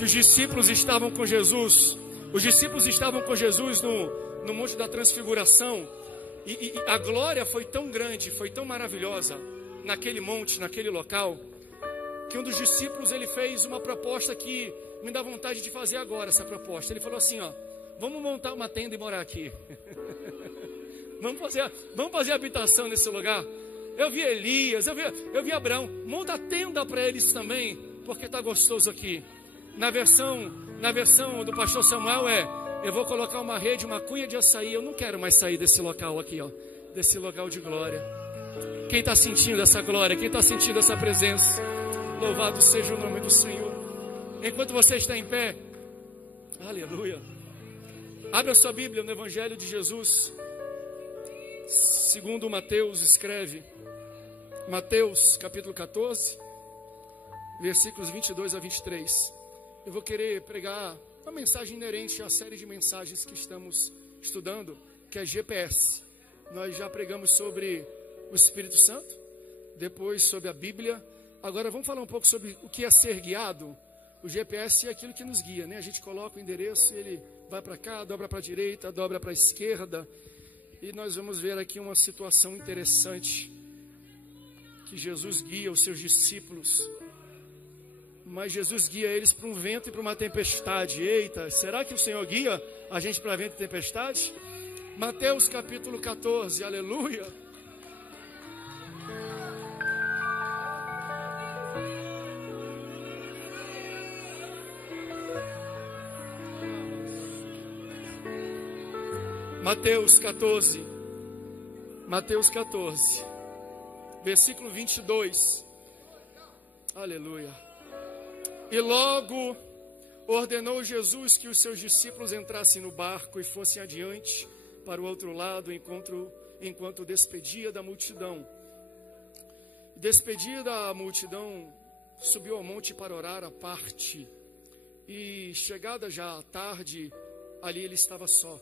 que os discípulos estavam com Jesus. Os discípulos estavam com Jesus no Monte da Transfiguração. E a glória foi tão grande, foi tão maravilhosa naquele monte, naquele local, que um dos discípulos, ele fez uma proposta que me dá vontade de fazer agora essa proposta. Ele falou assim, ó: vamos montar uma tenda e morar aqui. Vamos fazer habitação nesse lugar. Eu vi Elias, eu vi Abraão. Monta a tenda para eles também, porque está gostoso aqui. Na versão do pastor Samuel eu vou colocar uma rede, uma cunha de açaí. Eu não quero mais sair desse local aqui, ó, desse local de glória. Quem está sentindo essa glória? Quem está sentindo essa presença? Louvado seja o nome do Senhor. Enquanto você está em pé, aleluia, abra sua Bíblia no Evangelho de Jesus, segundo Mateus escreve. Mateus capítulo 14, versículos 22 a 23. Eu vou querer pregar uma mensagem inerente à série de mensagens que estamos estudando, que é GPS. Nós já pregamos sobre o Espírito Santo, depois sobre a Bíblia. Agora vamos falar um pouco sobre o que é ser guiado. O GPS é aquilo que nos guia, né? A gente coloca o endereço e ele vai para cá, dobra para a direita, dobra para a esquerda. E nós vamos ver aqui uma situação interessante, que Jesus guia os seus discípulos, mas Jesus guia eles para um vento e para uma tempestade. Eita, será que o Senhor guia a gente para vento e tempestade? Mateus capítulo 14, aleluia. Mateus 14, versículo 22, aleluia. E logo ordenou Jesus que os seus discípulos entrassem no barco e fossem adiante para o outro lado, enquanto despedia da multidão. Despedida a multidão, subiu ao monte para orar à parte. E chegada já a tarde, ali ele estava só.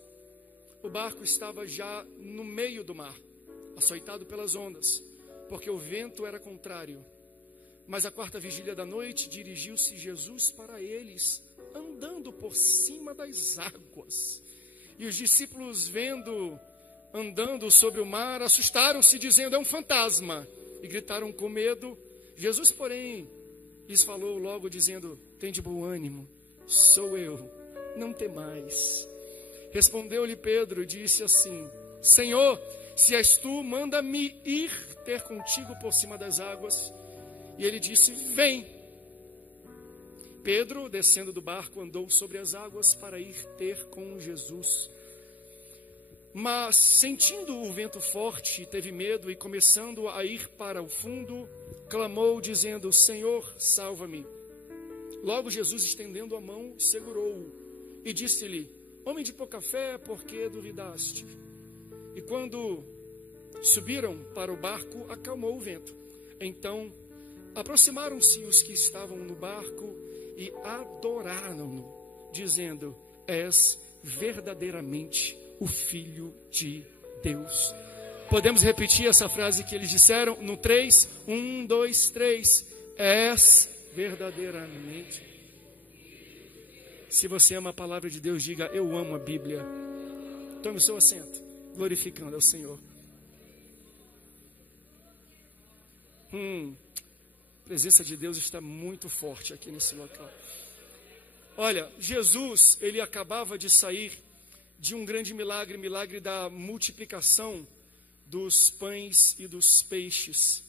O barco estava já no meio do mar, açoitado pelas ondas, porque o vento era contrário. Mas à quarta vigília da noite, dirigiu-se Jesus para eles, andando por cima das águas. E os discípulos, andando sobre o mar, assustaram-se, dizendo: é um fantasma, e gritaram com medo. Jesus, porém, lhes falou logo, dizendo: tende bom ânimo, sou eu, não temais. Respondeu-lhe Pedro e disse assim: Senhor, se és tu, manda-me ir ter contigo por cima das águas. E ele disse: vem. Pedro, descendo do barco, andou sobre as águas para ir ter com Jesus. Mas, sentindo o vento forte, teve medo e, começando a ir para o fundo, clamou, dizendo: Senhor, salva-me. Logo Jesus, estendendo a mão, segurou-o e disse-lhe: homem de pouca fé, por que duvidaste? E quando subiram para o barco, acalmou o vento. Então aproximaram-se os que estavam no barco e adoraram-no, dizendo: és verdadeiramente o Filho de Deus. Podemos repetir essa frase que eles disseram no 3? 1, 2, 3. És verdadeiramente. Se você ama a palavra de Deus, diga: eu amo a Bíblia. Tome o seu assento, glorificando ao Senhor. A presença de Deus está muito forte aqui nesse local. Olha, Jesus, ele acabava de sair de um grande milagre da multiplicação dos pães e dos peixes.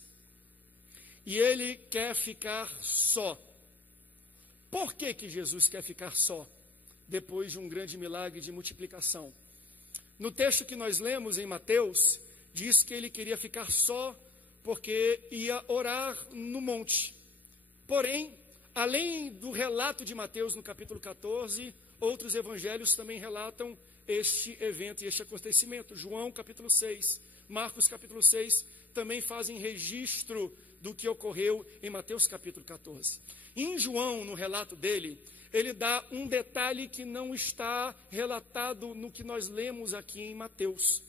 E ele quer ficar só. Por que que Jesus quer ficar só, depois de um grande milagre de multiplicação? No texto que nós lemos em Mateus, diz que ele queria ficar só, porque ia orar no monte. Porém, além do relato de Mateus no capítulo 14, outros evangelhos também relatam este evento e este acontecimento. João capítulo 6, Marcos capítulo 6, também fazem registro do que ocorreu em Mateus capítulo 14. Em João, no relato dele, ele dá um detalhe que não está relatado no que nós lemos aqui em Mateus.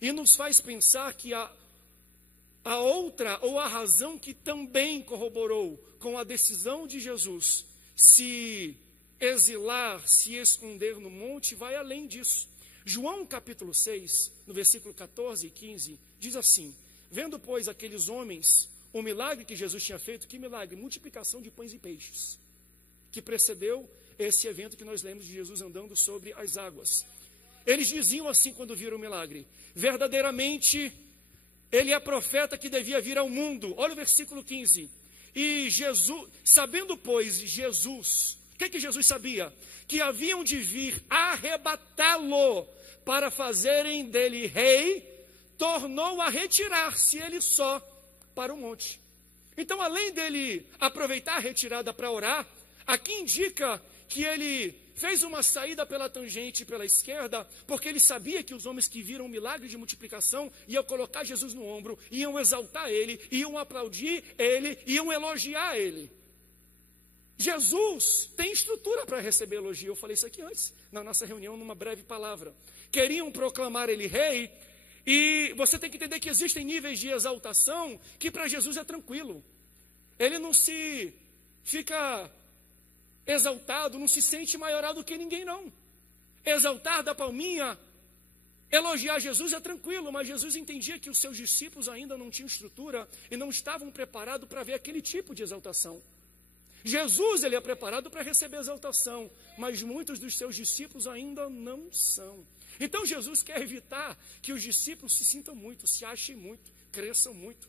E nos faz pensar que a outra, ou a razão que também corroborou com a decisão de Jesus se exilar, se esconder no monte, vai além disso. João capítulo 6, no versículo 14 e 15, diz assim: vendo, pois, aqueles homens, o milagre que Jesus tinha feito, que milagre? Multiplicação de pães e peixes, que precedeu esse evento que nós lemos de Jesus andando sobre as águas. Eles diziam assim quando viram o milagre: verdadeiramente, ele é profeta que devia vir ao mundo. Olha o versículo 15. E Jesus, sabendo, pois, Jesus, o que Jesus sabia? Que haviam de vir arrebatá-lo para fazerem dele rei, tornou a retirar-se ele só para o monte. Então, além dele aproveitar a retirada para orar, aqui indica que ele fez uma saída pela tangente pela esquerda, porque ele sabia que os homens que viram o milagre de multiplicação iam colocar Jesus no ombro, iam exaltar ele, iam aplaudir ele, iam elogiar ele. Jesus tem estrutura para receber elogio. Eu falei isso aqui antes, na nossa reunião, numa breve palavra. Queriam proclamar ele rei, e você tem que entender que existem níveis de exaltação que para Jesus é tranquilo. Ele não se fica exaltado, não se sente maioral do que ninguém, não. Exaltar da palminha, elogiar Jesus é tranquilo, mas Jesus entendia que os seus discípulos ainda não tinham estrutura e não estavam preparados para ver aquele tipo de exaltação. Jesus, ele é preparado para receber exaltação, mas muitos dos seus discípulos ainda não são. Então Jesus quer evitar que os discípulos se sintam muito, se achem muito, cresçam muito,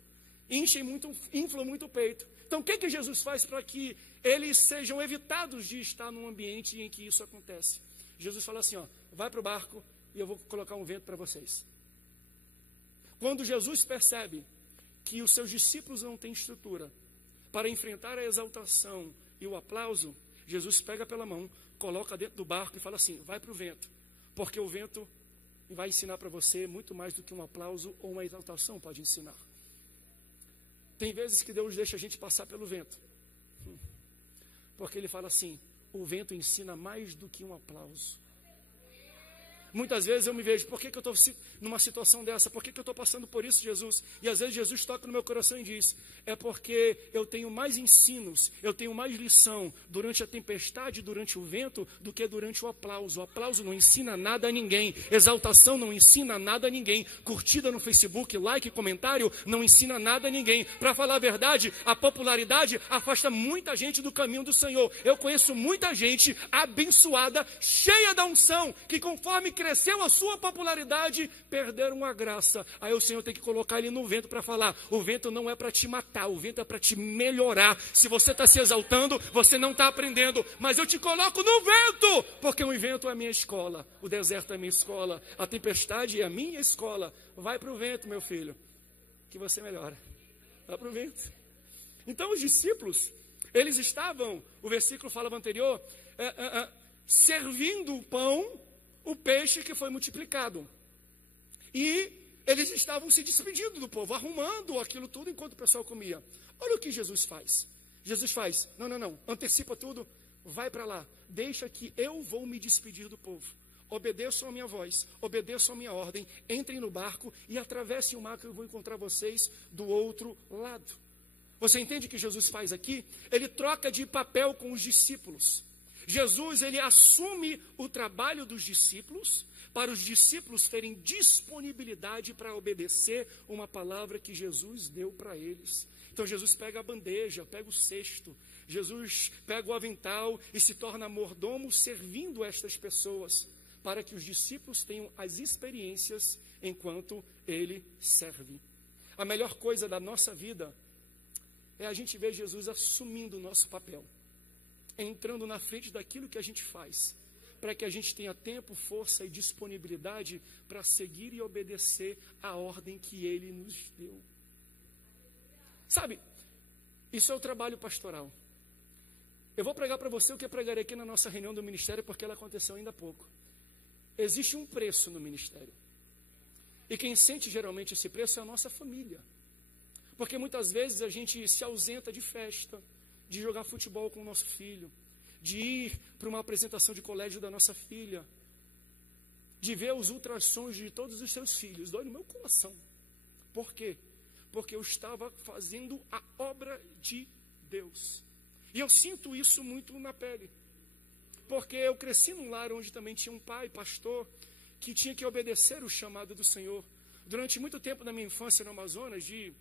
enchem muito, inflam muito o peito. Então o que Jesus faz para que eles sejam evitados de estar num ambiente em que isso acontece? Jesus fala assim, ó, vai para o barco e eu vou colocar um vento para vocês. Quando Jesus percebe que os seus discípulos não têm estrutura para enfrentar a exaltação e o aplauso, Jesus pega pela mão, coloca dentro do barco e fala assim, vai para o vento, porque o vento vai ensinar para você muito mais do que um aplauso ou uma exaltação pode ensinar. Tem vezes que Deus deixa a gente passar pelo vento, porque Ele fala assim, o vento ensina mais do que um aplauso. Muitas vezes eu me vejo, por que eu estou numa situação dessa? Por que eu estou passando por isso, Jesus? E às vezes Jesus toca no meu coração e diz, é porque eu tenho mais ensinos, eu tenho mais lição durante a tempestade, durante o vento, do que durante o aplauso. O aplauso não ensina nada a ninguém, exaltação não ensina nada a ninguém, curtida no Facebook, like, comentário, não ensina nada a ninguém. Para falar a verdade, a popularidade afasta muita gente do caminho do Senhor. Eu conheço muita gente abençoada, cheia da unção, que conforme cresceu a sua popularidade, perderam a graça. Aí o Senhor tem que colocar ele no vento para falar, o vento não é para te matar, o vento é para te melhorar. Se você está se exaltando, você não está aprendendo, mas eu te coloco no vento, porque o vento é a minha escola, o deserto é a minha escola, a tempestade é a minha escola. Vai para o vento, meu filho, que você melhora. Vai para o vento. Então os discípulos, eles estavam, o versículo falava anterior, servindo o pão, o peixe que foi multiplicado. E eles estavam se despedindo do povo, arrumando aquilo tudo enquanto o pessoal comia. Olha o que Jesus faz. Jesus faz, não, antecipa tudo, vai para lá, deixa que eu vou me despedir do povo. Obedeçam a minha voz, obedeçam a minha ordem, entrem no barco e atravessem o mar que eu vou encontrar vocês do outro lado. Você entende o que Jesus faz aqui? Ele troca de papel com os discípulos. Jesus, ele assume o trabalho dos discípulos, para os discípulos terem disponibilidade para obedecer uma palavra que Jesus deu para eles. Então Jesus pega a bandeja, pega o cesto, Jesus pega o avental e se torna mordomo servindo estas pessoas, para que os discípulos tenham as experiências enquanto ele serve. A melhor coisa da nossa vida é a gente ver Jesus assumindo o nosso papel, entrando na frente daquilo que a gente faz, para que a gente tenha tempo, força e disponibilidade para seguir e obedecer a ordem que Ele nos deu. Sabe, isso é o trabalho pastoral. Eu vou pregar para você o que eu pregarei aqui na nossa reunião do ministério, porque ela aconteceu ainda há pouco. Existe um preço no ministério. E quem sente geralmente esse preço é a nossa família. Porque muitas vezes a gente se ausenta de festa, de jogar futebol com o nosso filho, de ir para uma apresentação de colégio da nossa filha, de ver os ultrassons de todos os seus filhos. Dói no meu coração. Por quê? Porque eu estava fazendo a obra de Deus. E eu sinto isso muito na pele. porque eu cresci num lar onde também tinha um pai, pastor, que tinha que obedecer o chamado do Senhor. Durante muito tempo na minha infância no Amazonas, de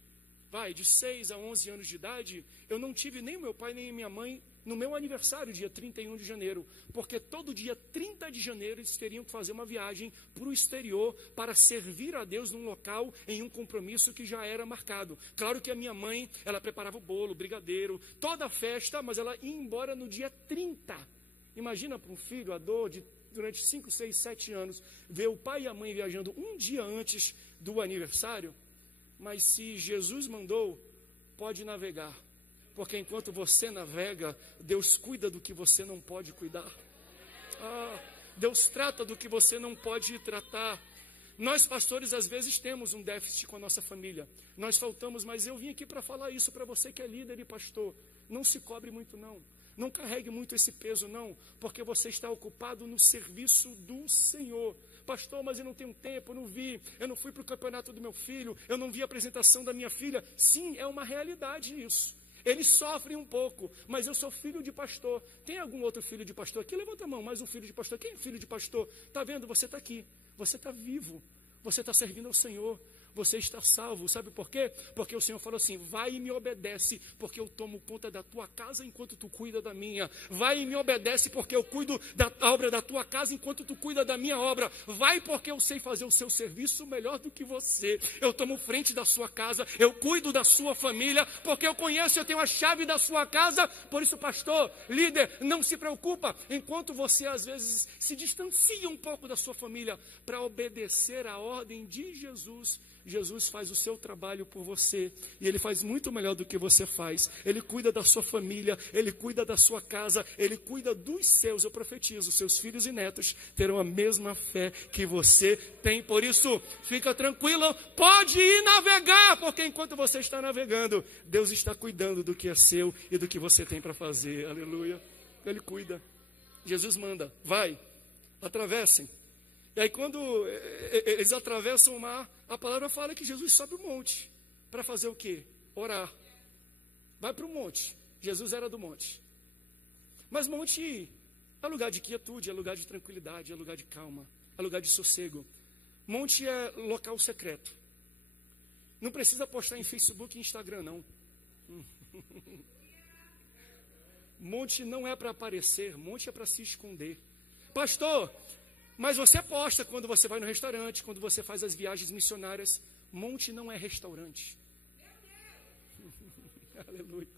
6 a 11 anos de idade, eu não tive nem o meu pai nem a minha mãe no meu aniversário, dia 31 de janeiro, porque todo dia 30 de janeiro eles teriam que fazer uma viagem para o exterior para servir a Deus num local em um compromisso que já era marcado. Claro que a minha mãe, ela preparava o bolo, o brigadeiro, toda a festa, mas ela ia embora no dia 30. Imagina para um filho, a dor de durante 5, 6, 7 anos, ver o pai e a mãe viajando um dia antes do aniversário. Mas se Jesus mandou, pode navegar. Porque enquanto você navega, Deus cuida do que você não pode cuidar. Deus trata do que você não pode tratar. Nós pastores às vezes temos um déficit com a nossa família. Nós faltamos, mas eu vim aqui para falar isso para você que é líder e pastor. Não se cobre muito não. Não carregue muito esse peso não, porque você está ocupado no serviço do Senhor. Pastor, mas eu não tenho tempo, eu não fui para o campeonato do meu filho, eu não vi a apresentação da minha filha. Sim, é uma realidade isso. Eles sofrem um pouco, mas eu sou filho de pastor. Tem algum outro filho de pastor aqui? Levanta a mão, mais um filho de pastor. Quem é filho de pastor? Está vendo? Você está aqui, você está vivo, você está servindo ao Senhor. Você está salvo, sabe por quê? Porque o Senhor falou assim, vai e me obedece, porque eu tomo conta da tua casa enquanto tu cuida da minha. Vai e me obedece, porque eu cuido da obra da tua casa enquanto tu cuida da minha obra. Vai, porque eu sei fazer o seu serviço melhor do que você. Eu tomo frente da sua casa, eu cuido da sua família, porque eu conheço, eu tenho a chave da sua casa. Por isso, pastor, líder, não se preocupa, enquanto você às vezes se distancia um pouco da sua família para obedecer a ordem de Jesus. Jesus faz o seu trabalho por você, e Ele faz muito melhor do que você faz. Ele cuida da sua família, Ele cuida da sua casa, Ele cuida dos seus. Eu profetizo, seus filhos e netos terão a mesma fé que você tem. Por isso, fica tranquilo, pode ir navegar, porque enquanto você está navegando, Deus está cuidando do que é seu e do que você tem para fazer. Aleluia. Ele cuida. Jesus manda, vai, atravessem. E aí quando eles atravessam o mar, a palavra fala que Jesus sobe o monte. Para fazer o quê? Orar. Vai para o monte. Jesus era do monte. Mas monte é lugar de quietude, é lugar de tranquilidade, é lugar de calma, é lugar de sossego. Monte é local secreto. Não precisa postar em Facebook e Instagram, não. Monte não é para aparecer, monte é para se esconder. Pastor, mas você posta quando você vai no restaurante, quando você faz as viagens missionárias. Monte não é restaurante. Aleluia.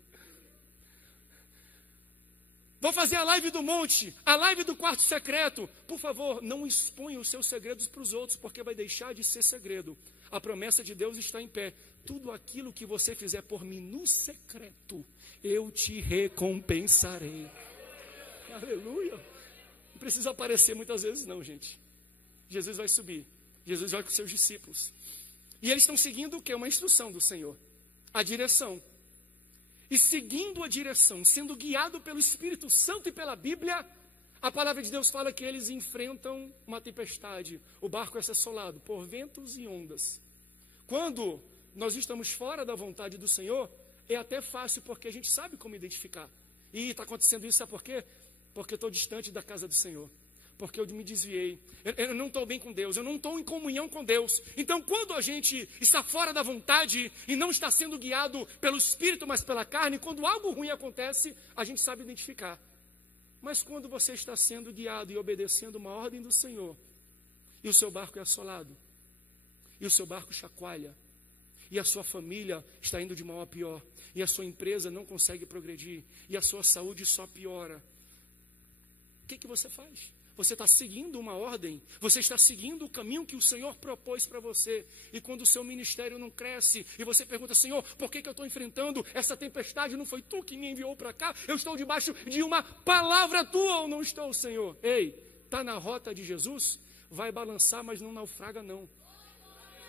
Vou fazer a live do monte, a live do quarto secreto. Por favor, não exponha os seus segredos para os outros, porque vai deixar de ser segredo. A promessa de Deus está em pé. Tudo aquilo que você fizer por mim no secreto, eu te recompensarei. Aleluia. Não precisa aparecer muitas vezes não, gente. Jesus vai subir. Jesus vai com seus discípulos. E eles estão seguindo o que? Uma instrução do Senhor. A direção. E seguindo a direção, sendo guiado pelo Espírito Santo e pela Bíblia, a palavra de Deus fala que eles enfrentam uma tempestade. O barco é assolado por ventos e ondas. Quando nós estamos fora da vontade do Senhor, é até fácil, porque a gente sabe como identificar. E está acontecendo isso, sabe por quê? Porque eu estou distante da casa do Senhor. Porque eu me desviei. Eu não estou bem com Deus. Eu não estou em comunhão com Deus. Então, quando a gente está fora da vontade e não está sendo guiado pelo Espírito, mas pela carne, quando algo ruim acontece, a gente sabe identificar. Mas quando você está sendo guiado e obedecendo uma ordem do Senhor, e o seu barco é assolado, e o seu barco chacoalha, e a sua família está indo de mal a pior, e a sua empresa não consegue progredir, e a sua saúde só piora, o que você faz? Você está seguindo uma ordem, você está seguindo o caminho que o Senhor propôs para você. E quando o seu ministério não cresce, e você pergunta, Senhor, por que eu estou enfrentando essa tempestade? Não foi tu que me enviou para cá? Eu estou debaixo de uma palavra tua ou não estou, Senhor? Ei, está na rota de Jesus? Vai balançar, mas não naufraga não.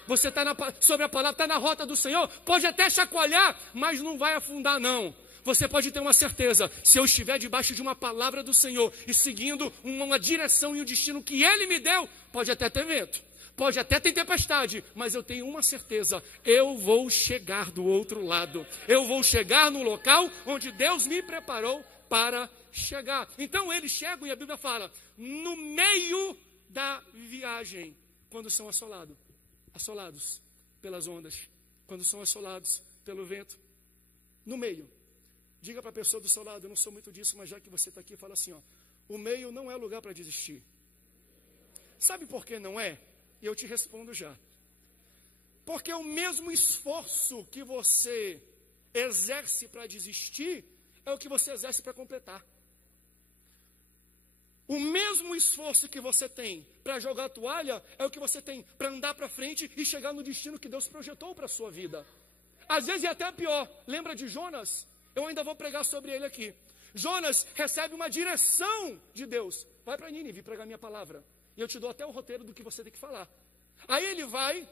Você está sobre a palavra, está na rota do Senhor? Pode até chacoalhar, mas não vai afundar não. Você pode ter uma certeza, se eu estiver debaixo de uma palavra do Senhor e seguindo uma direção e um destino que Ele me deu, pode até ter vento, pode até ter tempestade, mas eu tenho uma certeza, eu vou chegar do outro lado, eu vou chegar no local onde Deus me preparou para chegar. Então eles chegam e a Bíblia fala, no meio da viagem, quando são assolados pelas ondas, quando são assolados pelo vento, no meio. Diga para a pessoa do seu lado, eu não sou muito disso, mas já que você está aqui, fala assim, ó, o meio não é lugar para desistir. Sabe por que não é? E eu te respondo já. Porque o mesmo esforço que você exerce para desistir, é o que você exerce para completar. O mesmo esforço que você tem para jogar a toalha, é o que você tem para andar para frente e chegar no destino que Deus projetou para a sua vida. Às vezes é até pior. Lembra de Jonas? Eu ainda vou pregar sobre ele aqui. Jonas recebe uma direção de Deus. Vai para Nínive pregar minha palavra. E eu te dou até o roteiro do que você tem que falar. Aí ele vai,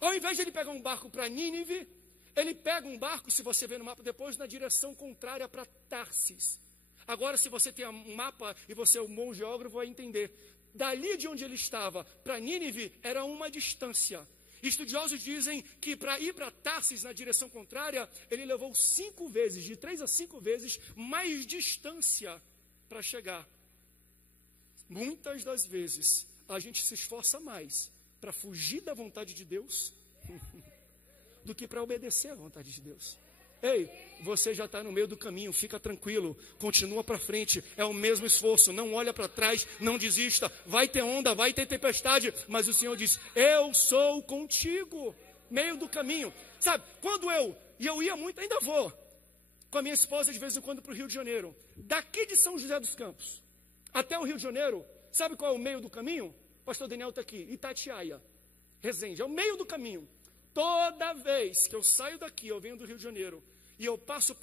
ao invés de ele pegar um barco para Nínive, ele pega um barco, se você ver no mapa depois, na direção contrária para Tarsis. Agora, se você tem um mapa e você é um bom geógrafo, vai entender. Dali de onde ele estava para Nínive era uma distância. Estudiosos dizem que para ir para Tarsis na direção contrária, ele levou 5 vezes, de 3 a 5 vezes, mais distância para chegar. Muitas das vezes, a gente se esforça mais para fugir da vontade de Deus do que para obedecer à vontade de Deus. Ei, você já está no meio do caminho, fica tranquilo, continua para frente, é o mesmo esforço, não olha para trás, não desista, vai ter onda, vai ter tempestade, mas o Senhor diz, eu sou contigo, meio do caminho. Sabe, quando eu ia muito, ainda vou, com a minha esposa de vez em quando para o Rio de Janeiro, daqui de São José dos Campos até o Rio de Janeiro, sabe qual é o meio do caminho? O pastor Daniel está aqui, Itatiaia, Resende, é o meio do caminho. Toda vez que eu saio daqui, eu venho do Rio de Janeiro, e eu passo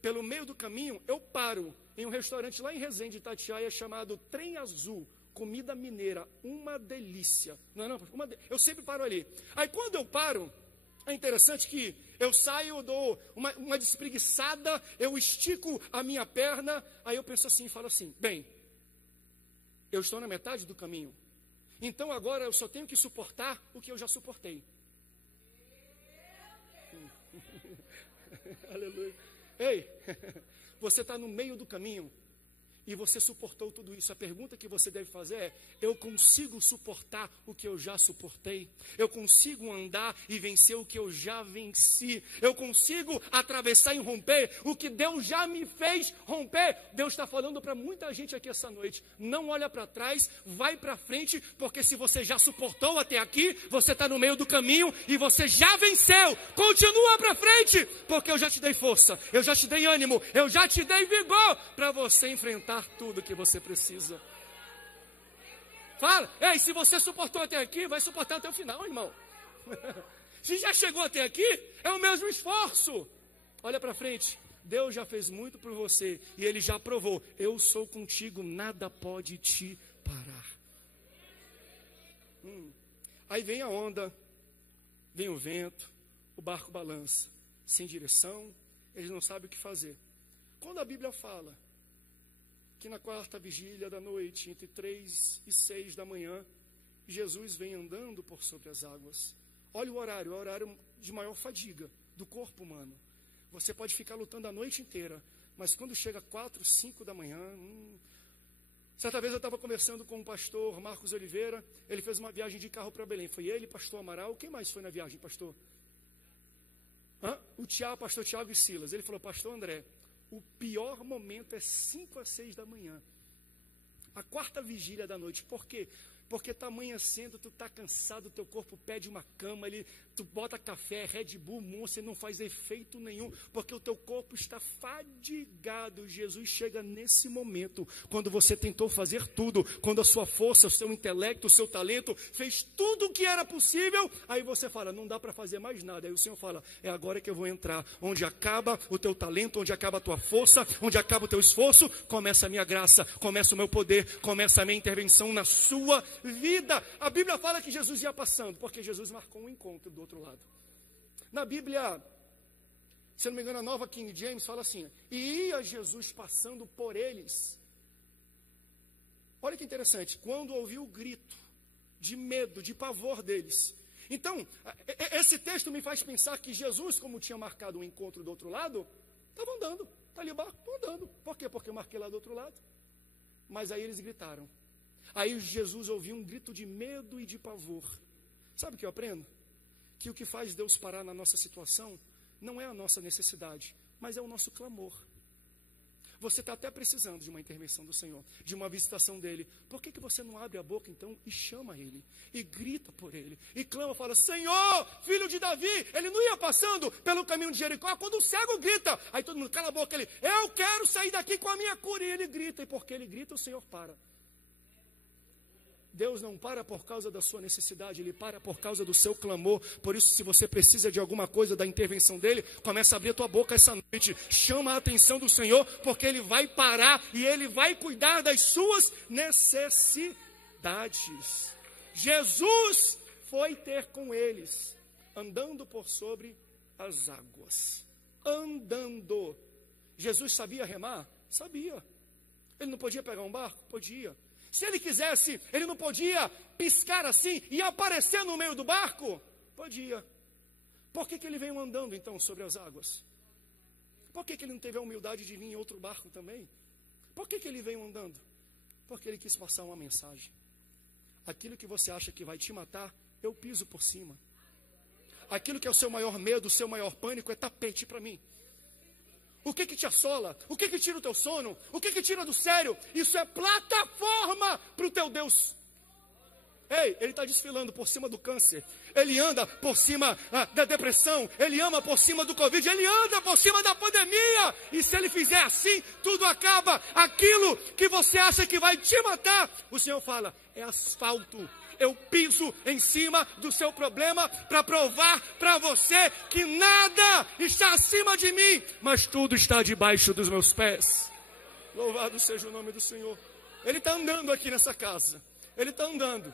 pelo meio do caminho, eu paro em um restaurante lá em Resende, Itatiaia, chamado Trem Azul, comida mineira, uma delícia. Eu sempre paro ali. Aí quando eu paro, é interessante que eu saio, eu dou uma despreguiçada, eu estico a minha perna, aí eu penso assim, falo assim, bem, eu estou na metade do caminho, então agora eu só tenho que suportar o que eu já suportei. Aleluia. Ei, você está no meio do caminho e você suportou tudo isso. A pergunta que você deve fazer é, eu consigo suportar o que eu já suportei? Eu consigo andar e vencer o que eu já venci? Eu consigo atravessar e romper o que Deus já me fez romper? Deus está falando para muita gente aqui essa noite, não olha para trás, vai para frente, porque se você já suportou até aqui, você está no meio do caminho e você já venceu. Continua para frente, porque eu já te dei força, eu já te dei ânimo, eu já te dei vigor para você enfrentar tudo que você precisa. Fala, ei, se você suportou até aqui, vai suportar até o final, irmão. Se já chegou até aqui, é o mesmo esforço. Olha para frente, Deus já fez muito por você e Ele já provou, eu sou contigo, nada pode te parar. Aí vem a onda, vem o vento, o barco balança, sem direção, eles não sabem o que fazer. Quando a Bíblia fala que na 4ª vigília da noite, entre 3 e 6 da manhã, Jesus vem andando por sobre as águas. Olha o horário de maior fadiga do corpo humano. Você pode ficar lutando a noite inteira, mas quando chega 4, 5 da manhã... Certa vez eu estava conversando com o pastor Marcos Oliveira, ele fez uma viagem de carro para Belém. Foi ele, pastor Amaral, quem mais foi na viagem, pastor? O pastor Tiago e Silas. Ele falou, pastor André, o pior momento é 5 a 6 da manhã. A 4ª vigília da noite. Por quê? Porque está amanhecendo, tu está cansado, teu corpo pede uma cama, tu bota café, Red Bull, Monster, não faz efeito nenhum, porque o teu corpo está fadigado. Jesus chega nesse momento, quando você tentou fazer tudo, quando a sua força, o seu intelecto, o seu talento, fez tudo o que era possível, aí você fala, não dá para fazer mais nada. Aí o Senhor fala, é agora que eu vou entrar, onde acaba o teu talento, onde acaba a tua força, onde acaba o teu esforço, começa a minha graça, começa o meu poder, começa a minha intervenção na sua vida. A Bíblia fala que Jesus ia passando, porque Jesus marcou um encontro do outro lado. Na Bíblia, se não me engano, a nova King James fala assim, e ia Jesus passando por eles. Olha que interessante, quando ouviu o grito de medo, de pavor deles. Então, esse texto me faz pensar que Jesus, como tinha marcado um encontro do outro lado, estava andando. Está ali o barco, estou andando. Por quê? Porque eu marquei lá do outro lado. Mas aí eles gritaram. Aí Jesus ouviu um grito de medo e de pavor. Sabe o que eu aprendo? Que o que faz Deus parar na nossa situação não é a nossa necessidade, mas é o nosso clamor. Você está até precisando de uma intervenção do Senhor, de uma visitação dEle. Por que você não abre a boca então e chama Ele? E grita por Ele, e clama, fala, Senhor, filho de Davi. Ele não ia passando pelo caminho de Jericó, quando o cego grita, aí todo mundo cala a boca, ele, eu quero sair daqui com a minha cura. E ele grita, e porque ele grita, o Senhor para. Deus não para por causa da sua necessidade, Ele para por causa do seu clamor. Por isso, se você precisa de alguma coisa da intervenção dEle, começa a abrir a tua boca essa noite. Chama a atenção do Senhor, porque Ele vai parar e Ele vai cuidar das suas necessidades. Jesus foi ter com eles, andando por sobre as águas. Andando. Jesus sabia remar? Sabia. Ele não podia pegar um barco? Podia. Se ele quisesse, ele não podia piscar assim e aparecer no meio do barco? Podia. Por que ele veio andando então sobre as águas? Por que ele não teve a humildade de vir em outro barco também? Por que ele veio andando? Porque ele quis passar uma mensagem. Aquilo que você acha que vai te matar, eu piso por cima. Aquilo que é o seu maior medo, o seu maior pânico é tapete para mim. O que te assola? O que tira o teu sono? O que tira do sério? Isso é plataforma para o teu Deus. Ei, ele está desfilando por cima do câncer. Ele anda por cima da depressão. Ele anda por cima do Covid. Ele anda por cima da pandemia. E se ele fizer assim, tudo acaba. Aquilo que você acha que vai te matar, o Senhor fala, é asfalto. Eu piso em cima do seu problema para provar para você que nada está acima de mim, mas tudo está debaixo dos meus pés. Louvado seja o nome do Senhor. Ele está andando aqui nessa casa. Ele está andando.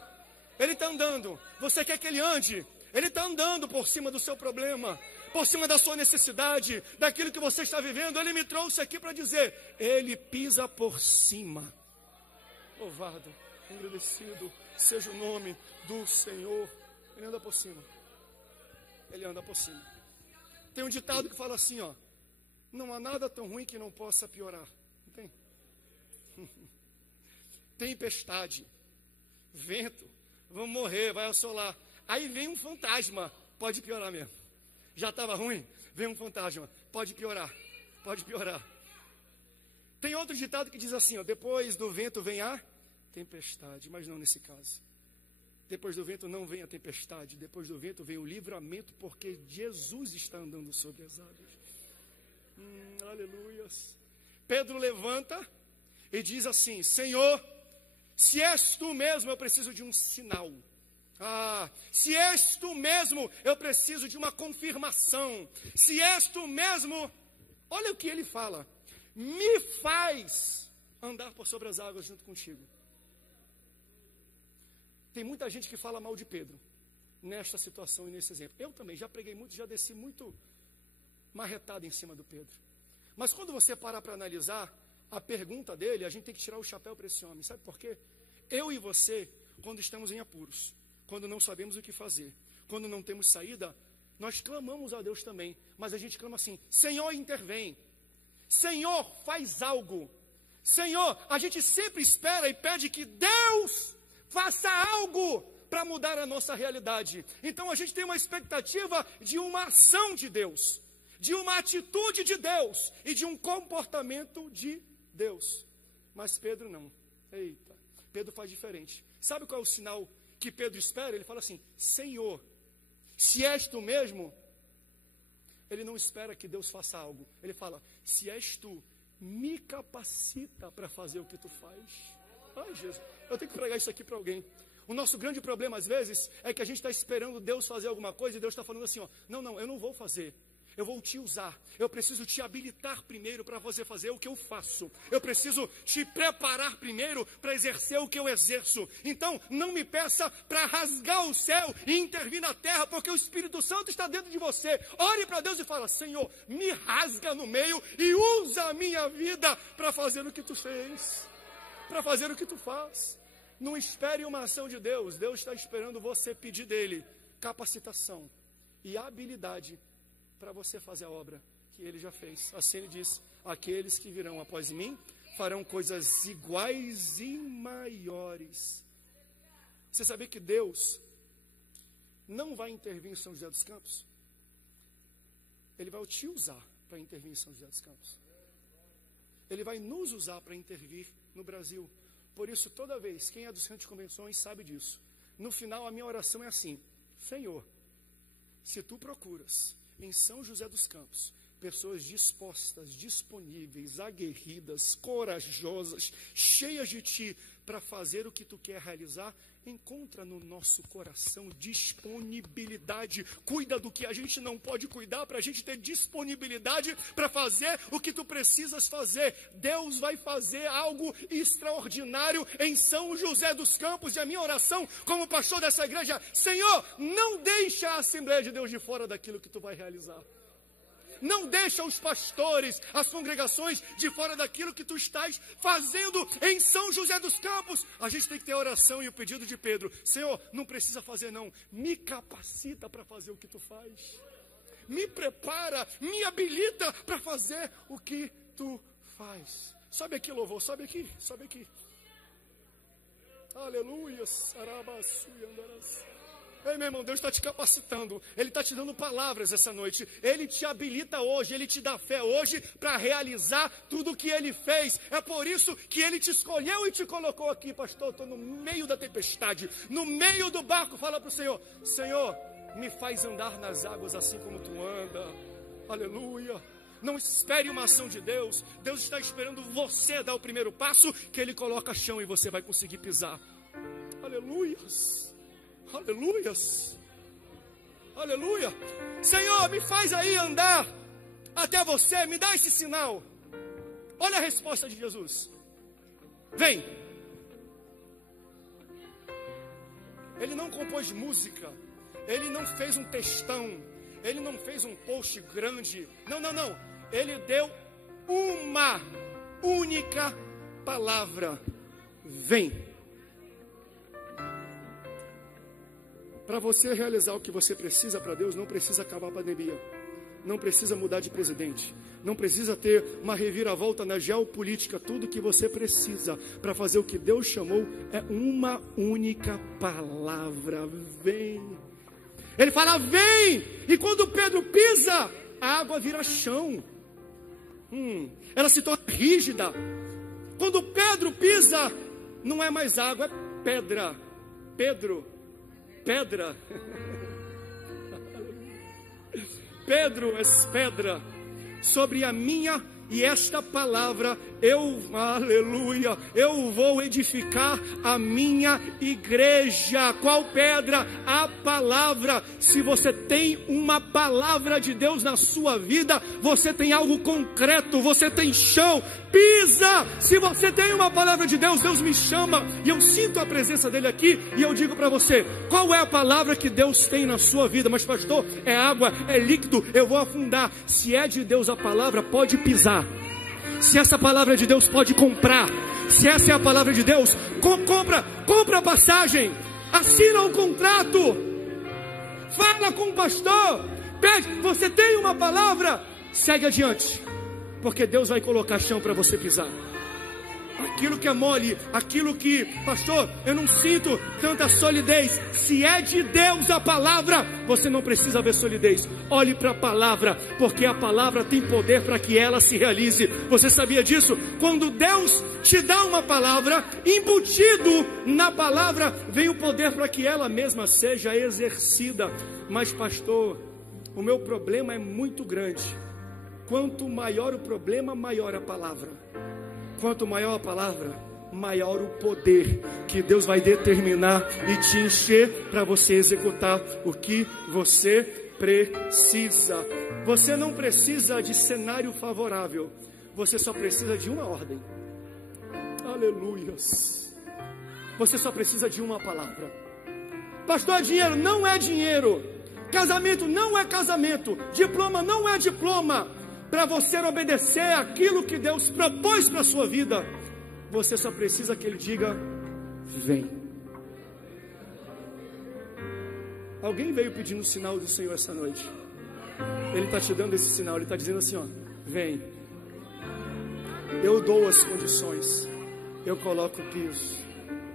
Ele está andando. Você quer que ele ande? Ele está andando por cima do seu problema, por cima da sua necessidade, daquilo que você está vivendo. Ele me trouxe aqui para dizer, ele pisa por cima. Louvado, agradecido seja o nome do Senhor. Ele anda por cima. Ele anda por cima. Tem um ditado que fala assim, ó, não há nada tão ruim que não possa piorar. Não tem? Tempestade, vento, vamos morrer, vai assolar. Aí vem um fantasma, pode piorar mesmo. Já estava ruim, vem um fantasma, pode piorar, pode piorar. Tem outro ditado que diz assim, ó, depois do vento vem a tempestade, mas não nesse caso. Depois do vento não vem a tempestade, depois do vento vem o livramento, porque Jesus está andando sobre as águas. Aleluias. Pedro levanta e diz assim, Senhor, se és tu mesmo, eu preciso de um sinal. Se és tu mesmo, eu preciso de uma confirmação. Se és tu mesmo, olha o que ele fala, me faz andar por sobre as águas junto contigo. Tem muita gente que fala mal de Pedro, nesta situação e nesse exemplo. Eu também já preguei muito, já desci muito marretado em cima do Pedro. Mas quando você parar para analisar a pergunta dele, a gente tem que tirar o chapéu para esse homem. Sabe por quê? Eu e você, quando estamos em apuros, quando não sabemos o que fazer, quando não temos saída, nós clamamos a Deus também. Mas a gente clama assim, Senhor, intervém. Senhor, faz algo. Senhor, a gente sempre espera e pede que Deus faça algo para mudar a nossa realidade. Então a gente tem uma expectativa de uma ação de Deus, de uma atitude de Deus e de um comportamento de Deus. Mas Pedro não. Eita, Pedro faz diferente. Sabe qual é o sinal que Pedro espera? Ele fala assim, Senhor, se és tu mesmo, ele não espera que Deus faça algo. Ele fala, se és tu, me capacita para fazer o que tu faz. Ai, Jesus, eu tenho que pregar isso aqui para alguém. O nosso grande problema, às vezes, é que a gente está esperando Deus fazer alguma coisa e Deus está falando assim, ó, não, eu não vou fazer. Eu vou te usar. Eu preciso te habilitar primeiro para você fazer o que eu faço. Eu preciso te preparar primeiro para exercer o que eu exerço. Então, não me peça para rasgar o céu e intervir na terra, porque o Espírito Santo está dentro de você. Ore para Deus e fala, Senhor, me rasga no meio e usa a minha vida para fazer o que tu fez. Para fazer o que tu faz. Não espere uma ação de Deus. Deus está esperando você pedir dele capacitação e habilidade para você fazer a obra que ele já fez. Assim ele diz: aqueles que virão após mim farão coisas iguais e maiores. Você sabia que Deus não vai intervir em São José dos Campos? Ele vai te usar para intervir em São José dos Campos. Ele vai nos usar para intervir no Brasil. Por isso, toda vez, quem é do centro de convenções sabe disso. No final, a minha oração é assim: Senhor, se tu procuras em São José dos Campos pessoas dispostas, disponíveis, aguerridas, corajosas, cheias de ti para fazer o que tu quer realizar, encontra no nosso coração disponibilidade. Cuida do que a gente não pode cuidar, para a gente ter disponibilidade para fazer o que tu precisas fazer. Deus vai fazer algo extraordinário em São José dos Campos. E a minha oração como pastor dessa igreja: Senhor, não deixa a Assembleia de Deus de fora daquilo que tu vai realizar. Não deixa os pastores, as congregações de fora daquilo que tu estás fazendo em São José dos Campos. A gente tem que ter a oração e o pedido de Pedro: Senhor, não precisa fazer não, me capacita para fazer o que tu faz. Me prepara, me habilita para fazer o que tu faz. Sobe aqui, louvor, sobe aqui, sobe aqui. Aleluia, sarabassu e andarás. Ei, meu irmão, Deus está te capacitando. Ele está te dando palavras essa noite. Ele te habilita hoje, Ele te dá fé hoje para realizar tudo o que Ele fez. É por isso que Ele te escolheu e te colocou aqui. Pastor, estou no meio da tempestade, no meio do barco. Fala para o Senhor: Senhor, me faz andar nas águas assim como tu anda. Aleluia. Não espere uma ação de Deus. Deus está esperando você dar o primeiro passo, que Ele coloca chão e você vai conseguir pisar. Aleluias. Aleluias, aleluia. Senhor, me faz aí andar até você, me dá esse sinal. Olha a resposta de Jesus: vem. Ele não compôs música, ele não fez um textão, ele não fez um post grande. Não, não, não. Ele deu uma única palavra: vem. Para você realizar o que você precisa para Deus, não precisa acabar a pandemia, não precisa mudar de presidente, não precisa ter uma reviravolta na geopolítica. Tudo que você precisa para fazer o que Deus chamou é uma única palavra: vem. Ele fala: vem. E quando Pedro pisa, a água vira chão. Ela se torna rígida. Quando Pedro pisa, não é mais água, é pedra. Pedra. Pedro és pedra. Sobre a minha e esta palavra, aleluia, eu vou edificar a minha igreja. Qual pedra? A palavra. Se você tem uma palavra de Deus na sua vida, você tem algo concreto, você tem chão. Pisa! Se você tem uma palavra de Deus, Deus me chama e eu sinto a presença dele aqui e eu digo para você: qual é a palavra que Deus tem na sua vida? Mas pastor, é água, é líquido, eu vou afundar. Se é de Deus a palavra, pode pisar. Se essa palavra de Deus, pode comprar. Se essa é a palavra de Deus, compra a passagem, assina o contrato, fala com o pastor, pede. Você tem uma palavra, segue adiante, porque Deus vai colocar chão para você pisar. Aquilo que é mole, aquilo que, pastor, eu não sinto tanta solidez. Se é de Deus a palavra, você não precisa ver solidez. Olhe para a palavra, porque a palavra tem poder para que ela se realize. Você sabia disso? Quando Deus te dá uma palavra, embutido na palavra vem o poder para que ela mesma seja exercida. Mas pastor, o meu problema é muito grande. Quanto maior o problema, maior a palavra. Quanto maior a palavra, maior o poder que Deus vai determinar e te encher para você executar o que você precisa. Você não precisa de cenário favorável, você só precisa de uma ordem. Aleluias. Você só precisa de uma palavra. Pastor, dinheiro não é dinheiro, casamento não é casamento, diploma não é diploma. Para você obedecer aquilo que Deus propôs para a sua vida, você só precisa que Ele diga: vem. Alguém veio pedindo o sinal do Senhor essa noite? Ele está te dando esse sinal. Ele está dizendo assim, ó, vem. Eu dou as condições. Eu coloco o piso.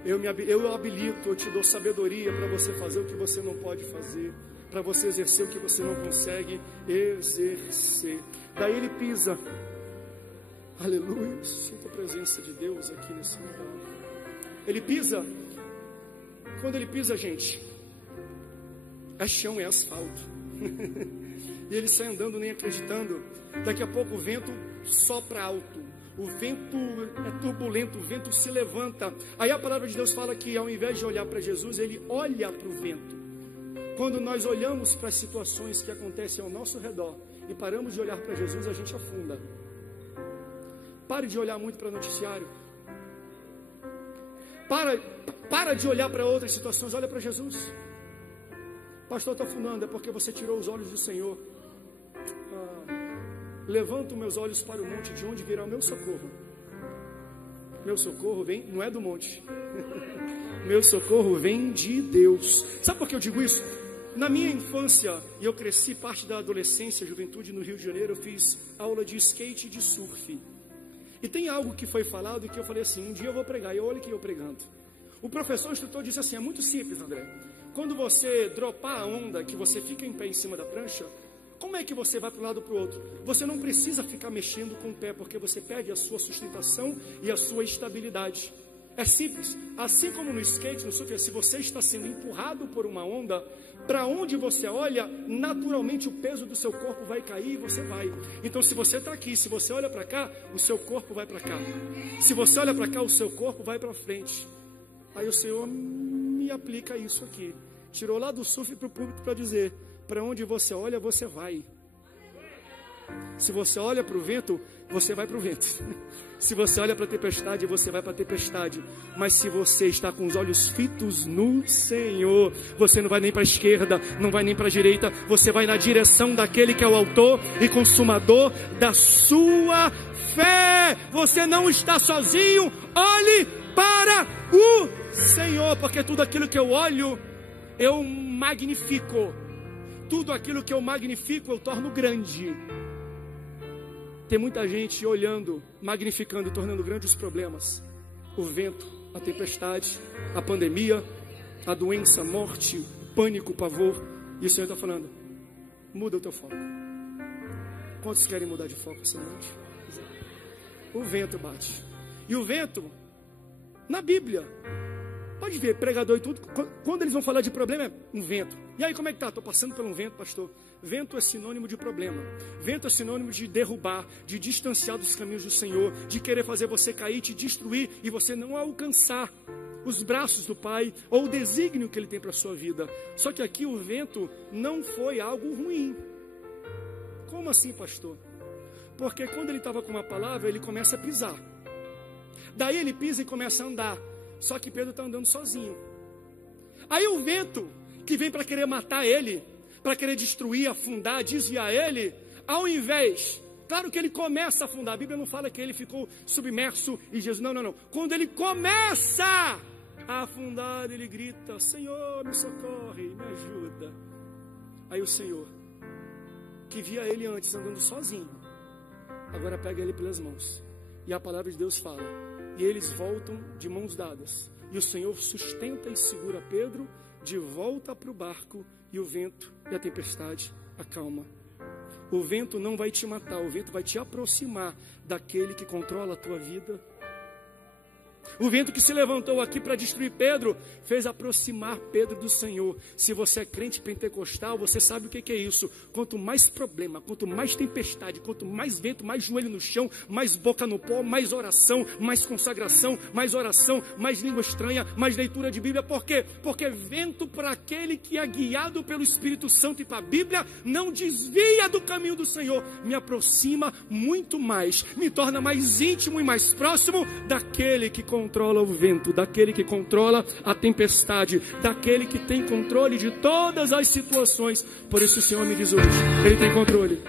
Eu habilito, eu te dou sabedoria para você fazer o que você não pode fazer. Para você exercer o que você não consegue exercer. Daí ele pisa. Aleluia. Sinta a presença de Deus aqui nesse lugar. Ele pisa. Quando ele pisa, gente, é chão, é asfalto. E ele sai andando nem acreditando. Daqui a pouco o vento sopra alto. O vento é turbulento, o vento se levanta. Aí a palavra de Deus fala que ao invés de olhar para Jesus, ele olha para o vento. Quando nós olhamos para as situações que acontecem ao nosso redor e paramos de olhar para Jesus, a gente afunda. Pare de olhar muito para o noticiário. Para de olhar para outras situações, olha para Jesus. Pastor, está afundando, é porque você tirou os olhos do Senhor. Levanto meus olhos para o monte, de onde virá o meu socorro. Meu socorro vem, não é do monte. Meu socorro vem de Deus. Sabe por que eu digo isso? Na minha infância, e eu cresci parte da adolescência, juventude no Rio de Janeiro, eu fiz aula de skate e de surf. E tem algo que foi falado que eu falei assim, um dia eu vou pregar, e olha que eu pregando. O professor, o instrutor disse assim, é muito simples, André. Quando você dropar a onda, que você fica em pé em cima da prancha, como é que você vai para um lado ou para o outro? Você não precisa ficar mexendo com o pé, porque você perde a sua sustentação e a sua estabilidade. É simples. Assim como no skate, no surf, se você está sendo empurrado por uma onda, para onde você olha, naturalmente o peso do seu corpo vai cair e você vai. Então se você está aqui, se você olha para cá, o seu corpo vai para cá. Se você olha para cá, o seu corpo vai para frente. Aí o Senhor me aplica isso aqui. Tirou lá do surf para o público para dizer, para onde você olha, você vai. Se você olha para o vento, você vai para o vento. Se você olha para a tempestade, você vai para a tempestade. Mas se você está com os olhos fitos no Senhor, você não vai nem para a esquerda, não vai nem para a direita, você vai na direção daquele que é o autor e consumador da sua fé. Você não está sozinho, olhe para o Senhor, porque tudo aquilo que eu olho, eu magnifico. Tudo aquilo que eu magnifico, eu torno grande. Tem muita gente olhando, magnificando e tornando grandes os problemas. O vento, a tempestade, a pandemia, a doença, a morte, o pânico, o pavor. E o Senhor está falando, muda o teu foco. Quantos querem mudar de foco essa noite? O vento bate. E o vento, na Bíblia, pode ver, pregador e tudo, quando eles vão falar de problema, é um vento. E aí como é que tá? Estou passando por um vento, pastor. Vento é sinônimo de problema. Vento é sinônimo de derrubar, de distanciar dos caminhos do Senhor, de querer fazer você cair, te destruir e você não alcançar os braços do Pai ou o desígnio que Ele tem para a sua vida. Só que aqui o vento não foi algo ruim. Como assim, pastor? Porque quando ele estava com uma palavra, ele começa a pisar. Daí ele pisa e começa a andar. Só que Pedro está andando sozinho. Aí o vento que vem para querer matar ele, para querer destruir, afundar, desviar ele, ao invés, claro que ele começa a afundar, a Bíblia não fala que ele ficou submerso e Jesus, não. Quando ele começa a afundar, ele grita, Senhor, me socorre, me ajuda. Aí o Senhor, que via ele antes andando sozinho, agora pega ele pelas mãos. E a palavra de Deus fala, e eles voltam de mãos dadas. E o Senhor sustenta e segura Pedro de volta para o barco. E o vento e a tempestade acalma. O vento não vai te matar, o vento vai te aproximar daquele que controla a tua vida. O vento que se levantou aqui para destruir Pedro, fez aproximar Pedro do Senhor. Se você é crente pentecostal, você sabe o que é isso. Quanto mais problema, quanto mais tempestade, quanto mais vento, mais joelho no chão, mais boca no pó, mais oração, mais consagração, mais língua estranha, mais leitura de Bíblia. Por quê? Porque vento para aquele que é guiado pelo Espírito Santo e para a Bíblia, não desvia do caminho do Senhor. Me aproxima muito mais, me torna mais íntimo e mais próximo daquele que controla o vento, daquele que controla a tempestade, daquele que tem controle de todas as situações. Por isso o Senhor me diz hoje, Ele tem controle.